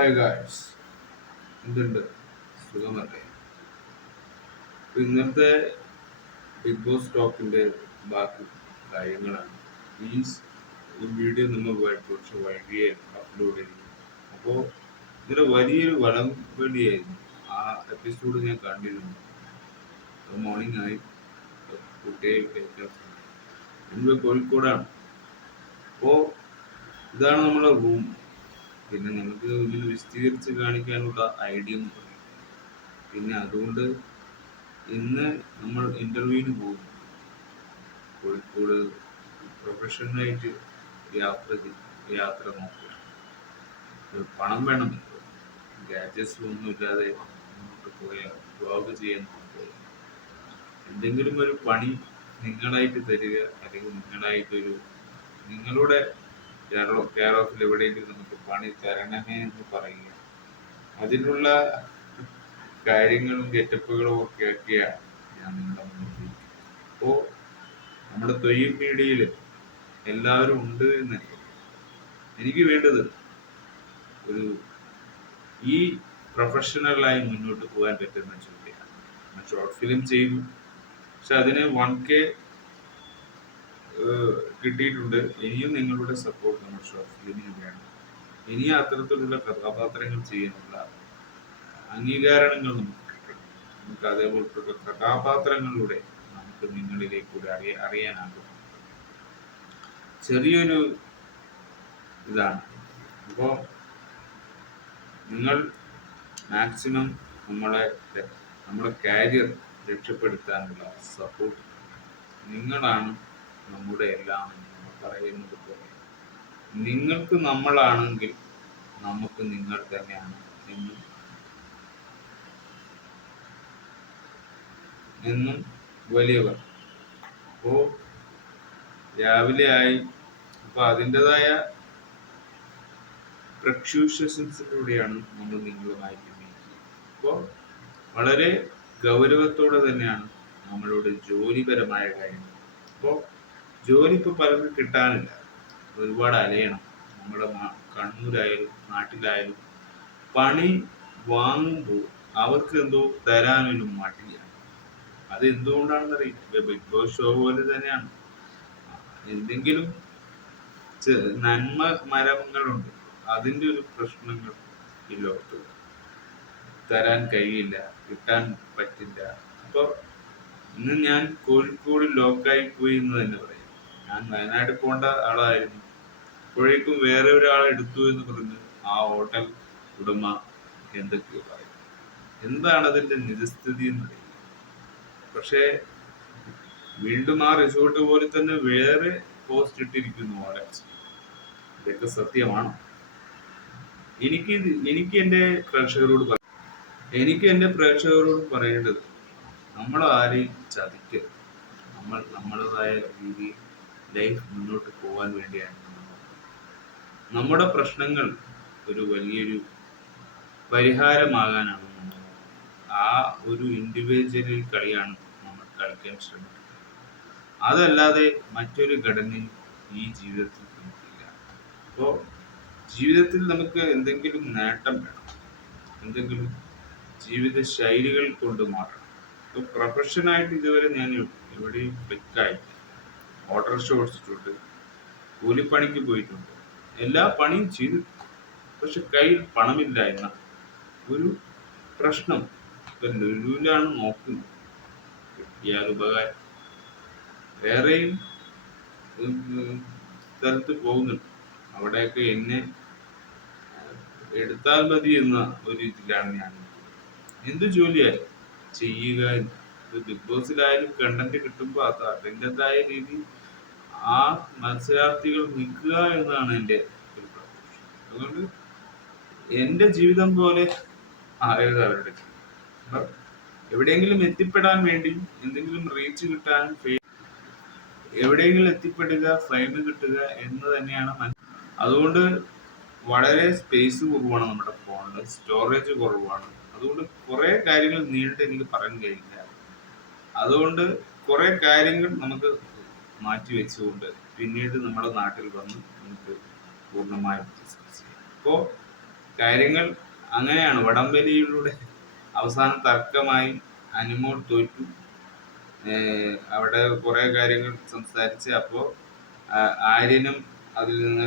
Hi guys, എന്തുണ്ട്? സുഖമല്ലേ? ഇന്നത്തെ ബിഗ് ബോസ് ടോക്കിന്റെ ബാക്കി കാര്യങ്ങളാണ്. ഈ വീഡിയോ നമ്മൾ കുറച്ച് വൈകിയെ അപ്ലോഡ് ചെയ്തു. അപ്പോൾ ഇതിന് വലിയൊരു വടംവലിയായിരുന്നു. ആ എപ്പിസോഡ് ഞാൻ കണ്ടിരുന്നു. മോർണിംഗ് ആയി കുട്ടിയെ കേൾക്കാൻ മുൻപ് കോഴിക്കോടാണ്. അപ്പോൾ ഇതാണ് നമ്മുടെ റൂം. പിന്നെ നമുക്ക് ഇതിൽ വിശദീകരിച്ച് കാണിക്കാനുള്ള ഐഡിയ എന്ന് പറയും. പിന്നെ അതുകൊണ്ട് ഇന്ന് നമ്മൾ ഇന്റർവ്യൂവിന് പോകും. കോഴിക്കോട് പ്രൊഫഷണലായിട്ട് യാത്ര നോക്കുക. പണം വേണം, ഗാഡ്ജറ്റ്സ് ഒന്നും ഇല്ലാതെ മുന്നോട്ട് പോയാൽ വ്ലോഗ് ചെയ്യാൻ നോക്കുക. എന്തെങ്കിലും ഒരു പണി നിങ്ങളായിട്ട് തരിക, അല്ലെങ്കിൽ നിങ്ങളുടെ കെയർ ഓഫിൽ എവിടെയെങ്കിലും നമുക്ക് പണി തരണമേ എന്ന് പറയുക. അതിനുള്ള കാര്യങ്ങളും ഗെറ്റപ്പുകളും ഒക്കെയാണ് ഞാൻ നിങ്ങളുടെ മുന്നിൽ. അപ്പോൾ നമ്മുടെ തൊഴിൽ മീഡിയയിൽ എല്ലാവരും ഉണ്ട് എന്നല്ല എനിക്ക് വേണ്ടത്. ഒരു ഈ പ്രൊഫഷണലായി മുന്നോട്ട് പോകാൻ പറ്റുന്ന ജോലിയാണ്. ഞാൻ ഷോർട്ട് ഫിലിം ചെയ്തു, പക്ഷെ അതിന് 1K കിട്ടിയിട്ടുണ്ട്. ഇനിയും നിങ്ങളുടെ സപ്പോർട്ട് നമ്മുടെ ഷോർട്ട് ഫിലിമിന് വേണം. ഇനിയും അത്തരത്തിലുള്ള കഥാപാത്രങ്ങൾ ചെയ്യാനുള്ള അംഗീകാരങ്ങൾ നമുക്ക് കിട്ടണം. നമുക്ക് അതേപോലത്തെ കഥാപാത്രങ്ങളിലൂടെ നമുക്ക് നിങ്ങളിലേക്ക് കൂടെ അറിയാനാകും. ചെറിയൊരു ഇതാണ്. അപ്പോൾ നിങ്ങൾ മാക്സിമം നമ്മുടെ കാരിയർ രക്ഷപ്പെടുത്താനുള്ള സപ്പോർട്ട് നിങ്ങളാണ്. നമ്മുടെ എല്ലാം നമ്മൾ പറയുന്നത് പോലെ നിങ്ങൾക്ക് നമ്മളാണെങ്കിൽ നമുക്ക് നിങ്ങൾ തന്നെയാണ് എന്നും വലിയവർ. അപ്പോ രാവിലെ ആയി. അപ്പൊ അതിൻ്റെതായ പ്രക്ഷൂഷൻസിലൂടെയാണ് നമ്മൾ നിങ്ങളുമായി പിന്നിക്കുന്നത്. അപ്പോൾ വളരെ ഗൗരവത്തോടെ തന്നെയാണ് നമ്മളോട് ജോലിപരമായ കാര്യങ്ങൾ. അപ്പോൾ ജോലി ഇപ്പോൾ പലർക്കും കിട്ടാനില്ല, ഒരുപാട് അലയണം. നമ്മുടെ കണ്ണൂരായാലും നാട്ടിലായാലും പണി വാങ്ങുമ്പോൾ അവർക്ക് എന്തോ തരാനൊരു മടിയാണ്. അത് എന്തുകൊണ്ടാണെന്നറിയില്ല. ബിഗ് ബോസ് ഷോ പോലെ തന്നെയാണ്. എന്തെങ്കിലും നന്മ മരങ്ങളുണ്ട്, അതിൻ്റെ ഒരു പ്രശ്നങ്ങൾ ഈ ലോകത്ത് തരാൻ കഴിയില്ല, കിട്ടാൻ പറ്റില്ല. അപ്പോൾ ഇന്ന് ഞാൻ കോഴിക്കോട് ലോക്കായി പോയി എന്ന് തന്നെ പറയും. ഞാൻ വയനാട് പോകേണ്ട ആളായിരുന്നു. അപ്പോഴേക്കും വേറെ ഒരാൾ എടുത്തു എന്ന് പറഞ്ഞ് ആ ഹോട്ടൽ ഉടമ എന്തൊക്കെയോ പറയും. എന്താണ് അതിന്റെ നിജസ്ഥിതി എന്നറിയില്ല. പക്ഷേ വീണ്ടും ആ റിസോർട്ട് പോലെ തന്നെ വേറെ പോസ്റ്റ് ഇട്ടിരിക്കുന്നു അവിടെ. ഇതൊക്കെ സത്യമാണോ? എനിക്ക് എന്റെ പ്രേക്ഷകരോട് പറയേണ്ടത്, നമ്മൾ ആരെയും ചതിക്കരുത്. നമ്മൾ നമ്മുടേതായ രീതിയിൽ ലൈഫ് മുന്നോട്ട് പോകാൻ വേണ്ടിയാണ് നമ്മുടെ പ്രശ്നങ്ങൾ ഒരു വലിയൊരു പരിഹാരമാകാനാണ് നമ്മൾ ആ ഒരു ഇൻഡിവിജ്വൽ കളിയാണ് നമ്മൾ കളിക്കാൻ ശ്രമിക്കുന്നത്. അതല്ലാതെ മറ്റൊരു ഘടനയും ഈ ജീവിതത്തിൽ നമുക്കില്ല. അപ്പോൾ ജീവിതത്തിൽ നമുക്ക് എന്തെങ്കിലും നേട്ടം വേണം, എന്തെങ്കിലും ജീവിത ശൈലികൾ കൊണ്ട് മാറണം. ഇപ്പോൾ പ്രൊഫഷനായിട്ട് ഇതുവരെ ഞാൻ എവിടെയും ക്ലിക്കായിട്ടില്ല. ഓട്ടോറിക്ഷ ഓടിച്ചിട്ടുണ്ട്, കൂലിപ്പണിക്ക് പോയിട്ടുണ്ട്, എല്ലാ പണിയും ചെയ്തു. പക്ഷെ കയ്യിൽ പണമില്ല എന്ന ഒരു പ്രശ്നം. ഇപ്പം ലുലുവിലാണ് നോക്കുന്നത്, കിട്ടിയാൽ ഉപകാരം. വേറെയും സ്ഥലത്ത് പോകുന്നുണ്ട്, അവിടെയൊക്കെ എന്നെ എടുത്താൽ മതി എന്ന ഒരു ഇതിലാണ് ഞാൻ. എന്ത് ജോലിയായാലും ചെയ്യുക. ബിഗ് ബോസിലായാലും കണ്ടന്റ് കിട്ടുമ്പോൾ അത് അതിൻ്റെതായ രീതി ആ മത്സരാർത്ഥികൾ നിൽക്കുക എന്നതാണ് എൻ്റെ ഒരു പ്രതീക്ഷ. അതുകൊണ്ട് എൻ്റെ ജീവിതം പോലെ ആയത് അവരുടെ ജീവിതം. എവിടെയെങ്കിലും എത്തിപ്പെടാൻ വേണ്ടി, എന്തെങ്കിലും റീച്ച് കിട്ടാൻ, എവിടെയെങ്കിലും എത്തിപ്പെടുക, ഫെയിം കിട്ടുക എന്ന് തന്നെയാണ്. അതുകൊണ്ട് വളരെ സ്പേസ് കുറവാണ് നമ്മുടെ ഫോണിൽ, സ്റ്റോറേജ് കുറവാണ്. അതുകൊണ്ട് കുറെ കാര്യങ്ങൾ നേരിട്ട് എനിക്ക് പറയാൻ കഴിയില്ല. അതുകൊണ്ട് കുറെ കാര്യങ്ങൾ നമുക്ക് മാറ്റി വെച്ചുകൊണ്ട് പിന്നീട് നമ്മുടെ നാട്ടിൽ വന്ന് നമുക്ക് പൂർണ്ണമായും ഡിസ്കസ് ചെയ്യാം. അപ്പോൾ കാര്യങ്ങൾ അങ്ങനെയാണ്. വടംവലിയിലൂടെ അവസാനം തർക്കമായി, അനിമോൾ തോറ്റു. അവിടെ കുറെ കാര്യങ്ങൾ സംസാരിച്ച്, അപ്പോൾ ആര്യനും അതിൽ നിന്ന്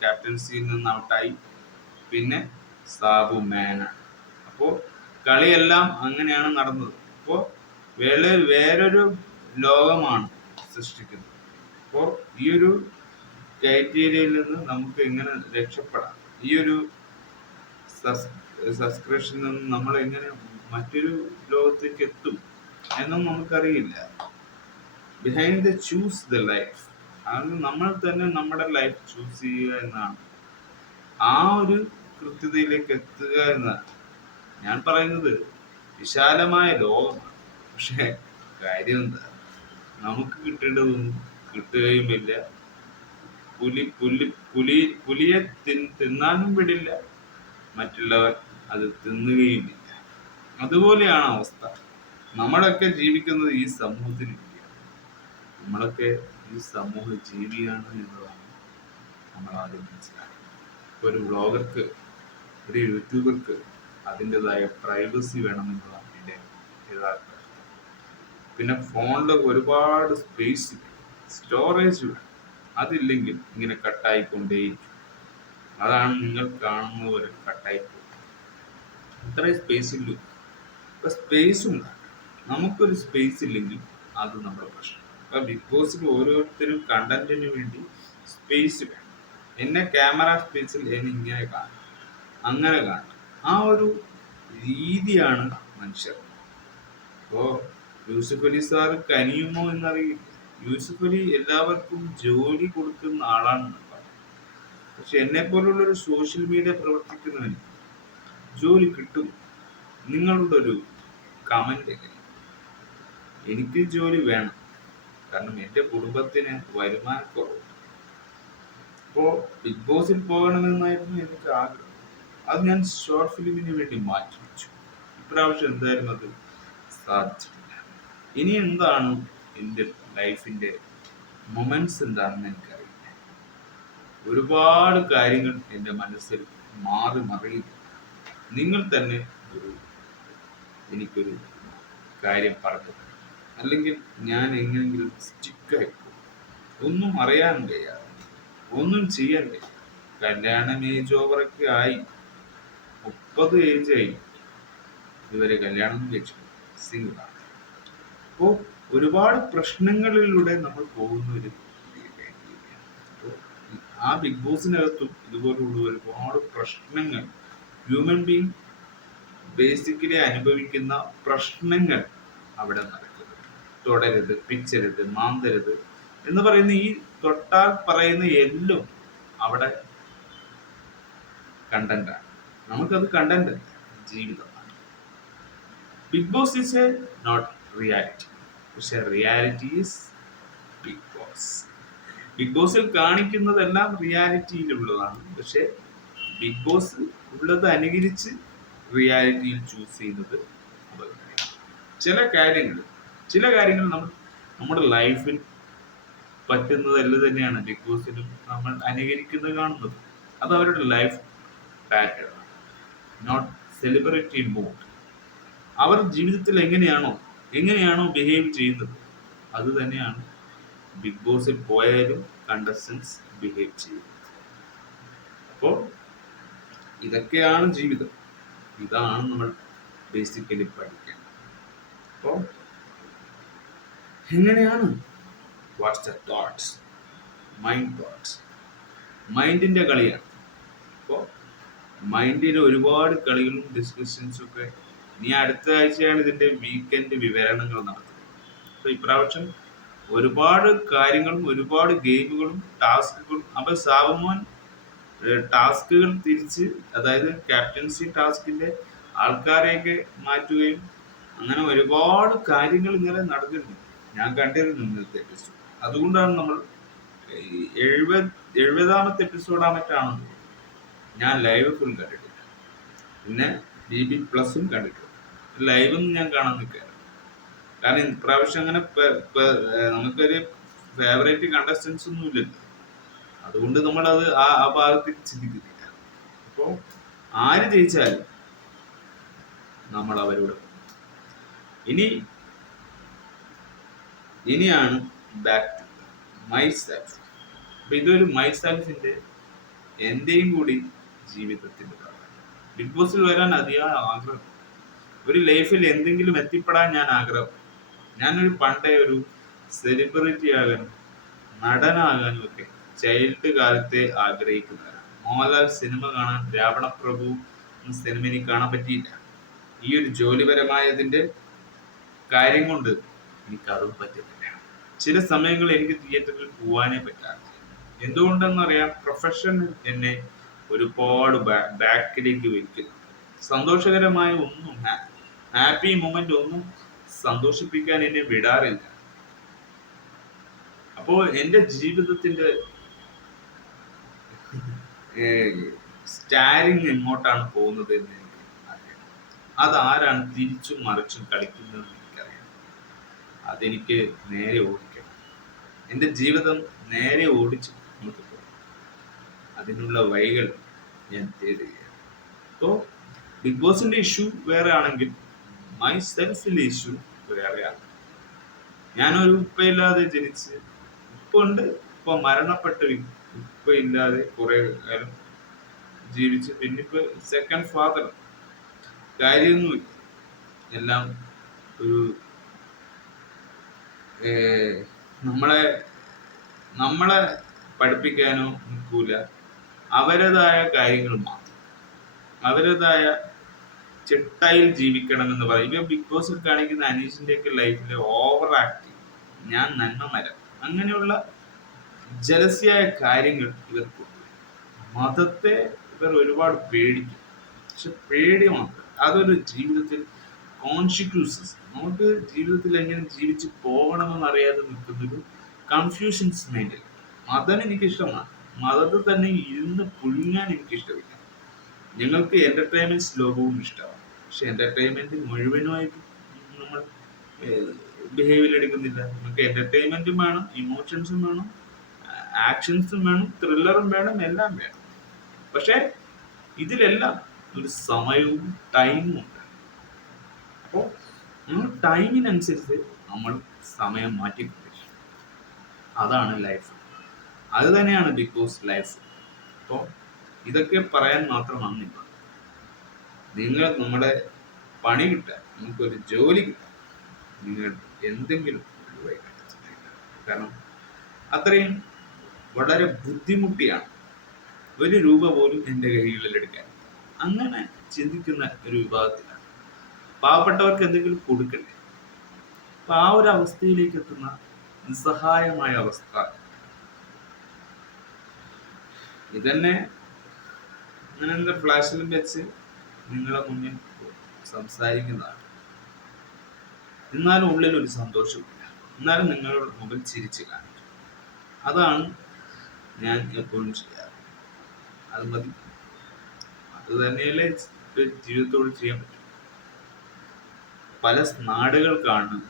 ക്യാപ്റ്റൻസിയിൽ നിന്ന് ഔട്ടായി. പിന്നെ സാബു മാനാണ്. അപ്പോൾ കളിയെല്ലാം അങ്ങനെയാണ് നടന്നത്. അപ്പോൾ വേറൊരു ലോകമാണ് സൃഷ്ടിക്കുന്നത്. അപ്പോൾ ഈ ഒരു ക്രൈറ്റീരിയയിൽ നിന്ന് നമുക്ക് എങ്ങനെ രക്ഷപ്പെടാം, ഈ ഒരു സബ്സ്ക്രിപ്ഷനിൽ നിന്ന് നമ്മൾ എങ്ങനെ മറ്റൊരു ലോകത്തേക്ക് എത്തും എന്നും നമുക്കറിയില്ല. Behind the choose the life, അത് നമ്മൾ തന്നെ നമ്മുടെ ലൈഫ് ചൂസ് ചെയ്യുക എന്നാണ്. ആ ഒരു കൃത്യതയിലേക്ക് എത്തുക എന്നാണ് ഞാൻ പറയുന്നത്. വിശാലമായ ലോകമാണ്. പക്ഷെ കാര്യം എന്താ, നമുക്ക് കിട്ടേണ്ടതൊന്നും കിട്ടുകയുമില്ല. പുലിയെ തിന്നാനും വിടില്ല, മറ്റുള്ളവർ അത് തിന്നുകയുമില്ല. അതുപോലെയാണ് അവസ്ഥ. നമ്മളൊക്കെ ജീവിക്കുന്നത് ഈ സമൂഹത്തിൽ. നമ്മളൊക്കെ ഈ സമൂഹ ജീവിയാണ് എന്നതാണ് നമ്മൾ ആദ്യം മനസ്സിലാക്കുന്നത്. ഒരു വ്ളോഗർക്ക്, ഒരു യൂട്യൂബർക്ക് അതിൻ്റെതായ പ്രൈവസി വേണമെന്നതാണ് എൻ്റെ യഥാർത്ഥ. പിന്നെ ഫോണിൽ ഒരുപാട് സ്പേസ്, സ്റ്റോറേജ് വേണം. അതില്ലെങ്കിൽ ഇങ്ങനെ കട്ടായിക്കൊണ്ടേയിരിക്കും. അതാണ് നിങ്ങൾ കാണുന്ന പോലെ കട്ടായിപ്പോകും. ഇത്രയും സ്പേസ് ഇല്ല. ഇപ്പൊ സ്പേസ് ഉണ്ടാകും. നമുക്കൊരു സ്പേസ് ഇല്ലെങ്കിൽ അത് നമ്മുടെ പ്രശ്നം. അപ്പൊ ബിഗ് ബോസിൽ ഓരോരുത്തരും കണ്ടന്റിന് വേണ്ടി സ്പേസ് വേണം. എന്നെ ക്യാമറ സ്പേസിൽ ഇങ്ങനെ കാണും, അങ്ങനെ കാണും. ആ ഒരു രീതിയാണ് മനുഷ്യർ. അപ്പോ യൂസുഫ് അലി സാറ് കനിയുമോ എന്നറിയില്ല. യൂസുഫ് അലി എല്ലാവർക്കും ജോലി കൊടുക്കുന്ന ആളാണെന്ന് പറഞ്ഞു. പക്ഷെ എന്നെ പോലുള്ള ഒരു സോഷ്യൽ മീഡിയ പ്രവർത്തിക്കുന്നവന് ജോലി കിട്ടും. നിങ്ങളുടെ ഒരു കമന്റ് എങ്ങനെ? എനിക്ക് ജോലി വേണം, കാരണം എൻ്റെ കുടുംബത്തിന് വരുമാനക്കുറവുണ്ട്. അപ്പോ ബിഗ് ബോസിൽ പോകണമെന്നായിരുന്നു എനിക്ക് ആഗ്രഹം. അത് ഞാൻ ഷോർട്ട് ഫിലിമിന് വേണ്ടി മാറ്റി വെച്ചു. ഇപ്രാവശ്യം എന്തായാലും അത് സാധിച്ചിട്ടില്ല. ഇനി എന്താണ് എൻ്റെ ലൈഫിൻ്റെ മൊമെന്റ്സ് എന്താണെന്ന് എനിക്കറിയില്ല. ഒരുപാട് കാര്യങ്ങൾ എൻ്റെ മനസ്സിൽ മാറി മറിയുന്നു. നിങ്ങൾ തന്നെ എനിക്കൊരു കാര്യം പറഞ്ഞു, അല്ലെങ്കിൽ ഞാൻ എങ്ങനെയെങ്കിലും സ്റ്റിക്കായി പോകും. ഒന്നും അറിയാൻ കഴിയാതെ, ഒന്നും ചെയ്യാൻ കഴിയാതെ. കല്യാണം ഏജ് ഓവറൊക്കെ ആയി, 30 ഏജ് ആയി, ഇതുവരെ കല്യാണം കഴിച്ചു, സിംഗിളാണ്. അപ്പോൾ ഒരുപാട് പ്രശ്നങ്ങളിലൂടെ നമ്മൾ പോകുന്ന ഒരു ആ ബിഗ് ബോസിനകത്തും ഇതുപോലുള്ള ഒരുപാട് പ്രശ്നങ്ങൾ, ഹ്യൂമൻ ബീങ് ബേസിക്കലി അനുഭവിക്കുന്ന പ്രശ്നങ്ങൾ അവിടെ നടക്കുന്നത്. തൊടരുത്, പിച്ചരുത്, മാന്തരുത് എന്ന് പറയുന്ന ഈ തൊട്ടാൽ പറയുന്ന എല്ലാം അവിടെ കണ്ടന്റാണ്. നമുക്കത് കണ്ടന്റ് ജീവിതമാണ്. Big boss is a not reality, പക്ഷെ reality is big boss. Big ബോസിൽ കാണിക്കുന്നതെല്ലാം റിയാലിറ്റിയിലുള്ളതാണ്. പക്ഷെ ബിഗ് ബോസ് ഉള്ളത് അനുകരിച്ച് റിയാലിറ്റിയിൽ ചൂസ് ചെയ്യുന്നത് ചില കാര്യങ്ങൾ നമ്മുടെ ലൈഫിൽ പറ്റുന്നതല്ല തന്നെയാണ് ബിഗ് ബോസിലും നമ്മൾ അനുകരിക്കുന്നത് കാണുന്നത്. അത് അവരുടെ life pattern, not celebrity mode. അവർ ജീവിതത്തിൽ എങ്ങനെയാണോ ബിഹേവ് ചെയ്യുന്നത്, അത് തന്നെയാണ് ബിഗ് ബോസിൽ പോയാലും കണ്ടസ്റ്റൻസ് ബിഹേവ് ചെയ്യുന്നത്. അപ്പോൾ ഇതൊക്കെയാണ് ജീവിതം. ഇതാണ് നമ്മൾ ബേസിക്കലി പഠിക്കേണ്ടത്. അപ്പോൾ എങ്ങനെയാണ് വാട്ട്സ് ദ തോട്ട്സ്, മൈൻഡിന്റെ കളിയാണ്. അപ്പോൾ മൈൻഡിന് ഒരുപാട് കളികളും ഡിസ്കഷൻസും ഒക്കെ. ഇനി അടുത്ത ആഴ്ചയാണ് ഇതിന്റെ വീക്കെൻഡ് വിവരണങ്ങൾ നടത്തുന്നത്. അപ്പോൾ ഇപ്രാവശ്യം ഒരുപാട് കാര്യങ്ങളും ഒരുപാട് ഗെയിമുകളും ടാസ്കുകളും. അപ്പോൾ സാബുമോൻ ടാസ്കുകൾ തിരിച്ച്, അതായത് ക്യാപ്റ്റൻസി ടാസ്കിന്റെ ആൾക്കാരെയൊക്കെ മാറ്റുകയും അങ്ങനെ ഒരുപാട് കാര്യങ്ങൾ ഇങ്ങനെ നടന്നിരുന്നു. ഞാൻ കണ്ടിരുന്നു ഇന്നത്തെ എപ്പിസോഡ്. അതുകൊണ്ടാണ് നമ്മൾ 70ാമത്തെ എപ്പിസോഡാമറ്റാണ് ഞാൻ ലൈവ് ഫുൾ കണ്ടിട്ടില്ല. പിന്നെ BB+ കണ്ടിട്ടുണ്ട്. ലൈവൊന്നും ഞാൻ കാണാൻ നിൽക്കാറ്. കാരണം ഇപ്രാവശ്യം അങ്ങനെ നമുക്കൊരു ഫേവറേറ്റ് കണ്ടസ്റ്റൻസ് ഒന്നും ഇല്ലല്ലോ. അതുകൊണ്ട് നമ്മളത് ആ ഭാഗത്തേക്ക് ചിന്തിക്കുന്നില്ല. അപ്പോൾ അപ്പോൾ ആര് ജയിച്ചാലും നമ്മൾ അവരോട് ഇനി ഇനിയാണ് ബാക്ക് ടു മൈ സെൽഫ്. അപ്പൊ ഇതൊരു മൈ സെൽഫിന്റെ എന്റെയും കൂടി ജീവിതത്തിന്റെ ബിഗ് ബോസിൽ വരാൻ അതിയായ ആഗ്രഹം. ഒരു ലൈഫിൽ എന്തെങ്കിലും എത്തിപ്പെടാൻ ഞാൻ ആഗ്രഹം. ഞാനൊരു പണ്ടേ ഒരു സെലിബ്രിറ്റി ആകാനും നടനാകാനും ഒക്കെ ചൈൽഡ് കാലത്തെ ആഗ്രഹിക്കുന്നവരാണ്. മോഹൻലാൽ സിനിമ കാണാൻ രാവണ പ്രഭു സിനിമ എനിക്ക് കാണാൻ പറ്റിയില്ല. ഈ ഒരു ജോലിപരമായതിന്റെ കാര്യം കൊണ്ട് എനിക്ക് അതും പറ്റുന്നില്ല. ചില സമയങ്ങളിൽ എനിക്ക് തിയേറ്ററിൽ പോവാനേ പറ്റാറില്ല. എന്തുകൊണ്ടെന്നറിയാം, പ്രൊഫഷൻ എന്നെ ഒരുപാട് ബാക്കിലേക്ക് വയ്ക്കുന്നു. സന്തോഷകരമായ ഒന്നും, ഹാപ്പി മൊമെന്റ് ഒന്നും സന്തോഷിപ്പിക്കാൻ എന്നെ വിടാറില്ല. അപ്പോ എന്റെ ജീവിതത്തിന്റെ സ്റ്റാരിങ് എങ്ങോട്ടാണ് പോകുന്നത് എന്ന് എനിക്ക് അറിയാം. അതാരാണ് തിരിച്ചും മറിച്ചും കളിക്കുന്നത് എനിക്കറിയാം. അതെനിക്ക് നേരെ ഓടിക്കണം. എന്റെ ജീവിതം നേരെ ഓടിച്ച് മുന്നോട്ട് പോകും. അതിനുള്ള വഴികൾ ഞാൻ തേടുകയാണ്. അപ്പോൾ ബിഗ് ബോസിന്റെ ഇഷ്യൂ വേറെ ആണെങ്കിൽ മൈ സെൽഫിലെ ഇഷ്യൂ വേറെയാണ്. ഞാനൊരു ഉപ്പയില്ലാതെ ജനിച്ച് ഉണ്ട്, ഇപ്പൊ മരണപ്പെട്ട ഉപ്പ ഇല്ലാതെ കുറെ കാലം ജീവിച്ച് പിന്നിപ്പോ സെക്കൻഡ് ഫാദർ. കാര്യമൊന്നുമില്ല. എല്ലാം ഒരു നമ്മളെ നമ്മളെ പഠിപ്പിക്കാനോ നിൽക്കൂല. അവരതായ കാര്യങ്ങൾ മാത്രം, അവരതായ ചിട്ടയിൽ ജീവിക്കണം എന്ന് പറയും. ഇവ ബിഗ് ബോസിൽ കാണിക്കുന്ന അനീഷിന്റെ ഒക്കെ ലൈഫിലെ ഓവർ ആക്ടിങ്, ഞാൻ നന്മ മരം, അങ്ങനെയുള്ള ജലസിയായ കാര്യങ്ങൾ ഇവർക്കുണ്ട്. മതത്തെ ഇവർ ഒരുപാട് പേടിക്കും. പക്ഷെ പേടി മാത്രം, അതൊരു ജീവിതത്തിൽ കോൺസിക്വൻസസ്, നമുക്ക് ജീവിതത്തിൽ എങ്ങനെ ജീവിച്ച് പോകണമെന്ന് അറിയാതെ നിൽക്കുന്നൊരു കൺഫ്യൂഷൻസ് മൈൻഡിൽ. മതം എനിക്കിഷ്ടമാണ്, മതത്തിൽ തന്നെ ഇരുന്ന് പുഴുങ്ങാൻ എനിക്കിഷ്ടമില്ല. ഞങ്ങൾക്ക് എന്റർടൈൻമെന്റ് ലോകവും ഇഷ്ടമാണ്. പക്ഷെ എന്റർടൈൻമെന്റ് മുഴുവനുമായിട്ട് നമ്മൾ ബിഹേവിയർ എടുക്കുന്നില്ല. നമുക്ക് എന്റർടൈൻമെന്റും വേണം, ഇമോഷൻസും വേണം, ആക്ഷൻസും വേണം, ത്രില്ലറും വേണം, എല്ലാം വേണം. പക്ഷെ ഇതിലെല്ലാം ഒരു സമയവും ടൈമും ഉണ്ട്. അപ്പോൾ നമ്മൾ ടൈമിനനുസരിച്ച് നമ്മൾ സമയം മാറ്റിക്കൊണ്ടിരിക്കും. അതാണ് ലൈഫ്. അത് തന്നെയാണ് ബിഗ് ബോസ് ലൈഫ്. അപ്പോൾ ഇതൊക്കെ പറയാൻ മാത്രമാണ് ഇപ്പോൾ. നിങ്ങൾ നമ്മുടെ പണി കിട്ടാൻ, നമുക്കൊരു ജോലി കിട്ടാൻ നിങ്ങൾ എന്തെങ്കിലും ഒരു വഴി കണ്ടെത്തുന്നില്ല. കാരണം അത്രയും വളരെ ബുദ്ധിമുട്ടിയാണ്. ഒരു രൂപ പോലും എൻ്റെ കൈകളിൽ എടുക്കാൻ അങ്ങനെ ചിന്തിക്കുന്ന ഒരു വിഭാഗത്തിലാണ്. പാവപ്പെട്ടവർക്ക് എന്തെങ്കിലും കൊടുക്കണ്ടേ? അപ്പൊ ആ ഒരു അവസ്ഥയിലേക്ക് എത്തുന്ന നിസ്സഹായമായ അവസ്ഥ ഇതന്നെ അങ്ങനെ ഫ്ലാഷിലും വെച്ച് നിങ്ങളെ മുന്നിൽ സംസാരിക്കുന്നതാണ്. എന്നാലും ഉള്ളിൽ ഒരു സന്തോഷമില്ല. എന്നാലും നിങ്ങളുടെ മുമ്പിൽ ചിരിച്ചു കാണിക്കും. അതാണ് ഞാൻ എപ്പോഴും ചെയ്യാറ്. അത് മതി. അത് തന്നെയല്ലേ ജീവിതത്തോട് ചെയ്യാൻ പറ്റും. പല നാടുകൾ കാണുന്നു.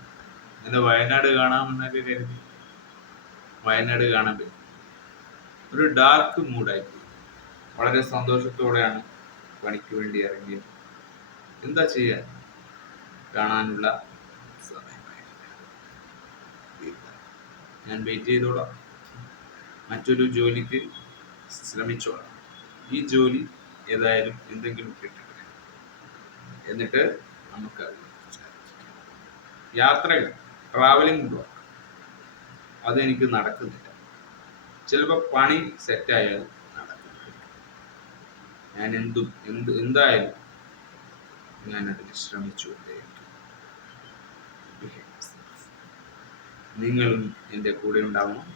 എന്റെ വയനാട് കാണാമെന്നൊക്കെ കരുതി വയനാട് കാണാൻ പറ്റും. ഒരു ഡാർക്ക് മൂഡായിട്ട് വളരെ സന്തോഷത്തോടെയാണ് പണിക്ക് വേണ്ടി ഇറങ്ങിയത്. എന്താ ചെയ്യാൻ, കാണാനുള്ള സമയമായിട്ടില്ല. ഞാൻ വെയിറ്റ് ചെയ്തോളാം. മറ്റൊരു ജോലിക്ക് ശ്രമിച്ചോളാം. ഈ ജോലി ഏതായാലും എന്തെങ്കിലും കിട്ടട്ടെ, എന്നിട്ട് നമുക്ക് യാത്രകൾ, ട്രാവലിംഗ് ബ്ലോക്ക് അതെനിക്ക് നടക്കുന്നില്ല. ചിലപ്പോൾ പണി സെറ്റായാൽ നടക്കുന്നില്ല. ഞാൻ എന്തായാലും ഞാനതിന് ശ്രമിച്ചുകൊണ്ടേയിരിക്കും. നിങ്ങളും എൻ്റെ കൂടെ ഉണ്ടാവണം.